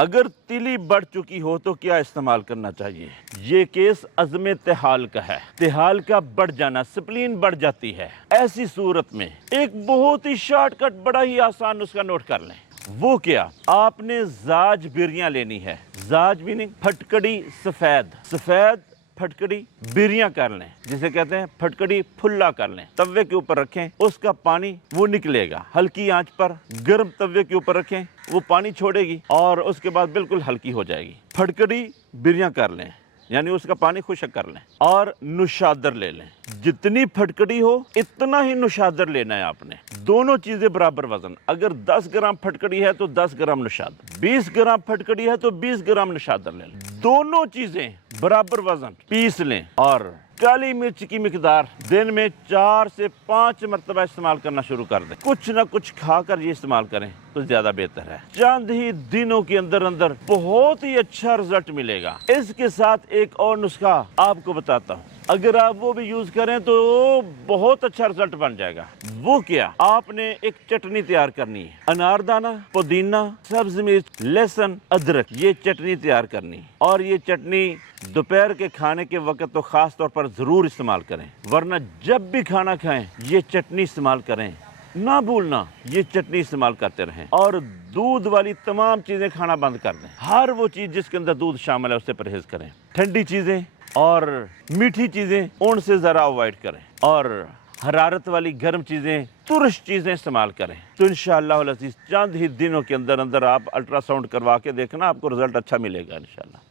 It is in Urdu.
اگر تیلی بڑھ چکی ہو تو کیا استعمال کرنا چاہیے؟ یہ کیس عزم تحال کا ہے، تحال کا بڑھ جانا، سپلین بڑھ جاتی ہے۔ ایسی صورت میں ایک بہت ہی شارٹ کٹ بڑا ہی آسان نسخہ نوٹ کر لیں۔ وہ کیا؟ آپ نے زاج بریاں لینی ہے، زاج بھی نہیں، پھٹکڑی سفید پھٹکڑی بریاں کر لیں، جسے کہتے ہیں پھٹکڑی پھلا کر لیں، توے کے اوپر رکھیں، اس کا پانی وہ نکلے گا، ہلکی آنچ پر گرم توے کے اوپر رکھیں، وہ پانی چھوڑے گی اور اس کے بعد بالکل ہلکی ہو جائے گی۔ پھٹکڑی بریاں کر لیں، یعنی اس کا پانی خشک کر لیں، اور نشادر لے لیں۔ جتنی پھٹکڑی ہو اتنا ہی نشادر لینا ہے آپ نے، دونوں چیزیں برابر وزن۔ اگر 10 گرام پھٹکڑی ہے تو 10 گرام نشادر، 20 گرام پھٹکڑی ہے تو 20 گرام نشادر لے لیں، دونوں چیزیں برابر وزن پیس لیں۔ اور کالی مرچ کی مقدار دن میں 4 سے 5 مرتبہ استعمال کرنا شروع کر دیں، کچھ نہ کچھ کھا کر یہ استعمال کریں تو زیادہ بہتر ہے۔ چند ہی دنوں کے اندر بہت ہی اچھا رزلٹ ملے گا۔ اس کے ساتھ ایک اور نسخہ آپ کو بتاتا ہوں، اگر آپ وہ بھی یوز کریں تو بہت اچھا رزلٹ بن جائے گا۔ وہ کیا؟ آپ نے ایک چٹنی تیار کرنی ہے، اناردانہ، پودینہ، سبز مرچ، لہسن، ادرک، یہ چٹنی تیار کرنی، اور یہ چٹنی دوپہر کے کھانے کے وقت تو خاص طور پر ضرور استعمال کریں، ورنہ جب بھی کھانا کھائیں یہ چٹنی استعمال کریں، نہ بھولنا یہ چٹنی استعمال کرتے رہیں۔ اور دودھ والی تمام چیزیں کھانا بند کر دیں، ہر وہ چیز جس کے اندر دودھ شامل ہے اس سے پرہیز کریں۔ ٹھنڈی چیزیں اور میٹھی چیزیں ان سے ذرا اوائڈ کریں، اور حرارت والی گرم چیزیں، ترش چیزیں استعمال کریں، تو انشاءاللہ العزیز چند ہی دنوں کے اندر آپ الٹرا ساؤنڈ کروا کے دیکھنا، آپ کو رزلٹ اچھا ملے گا انشاءاللہ۔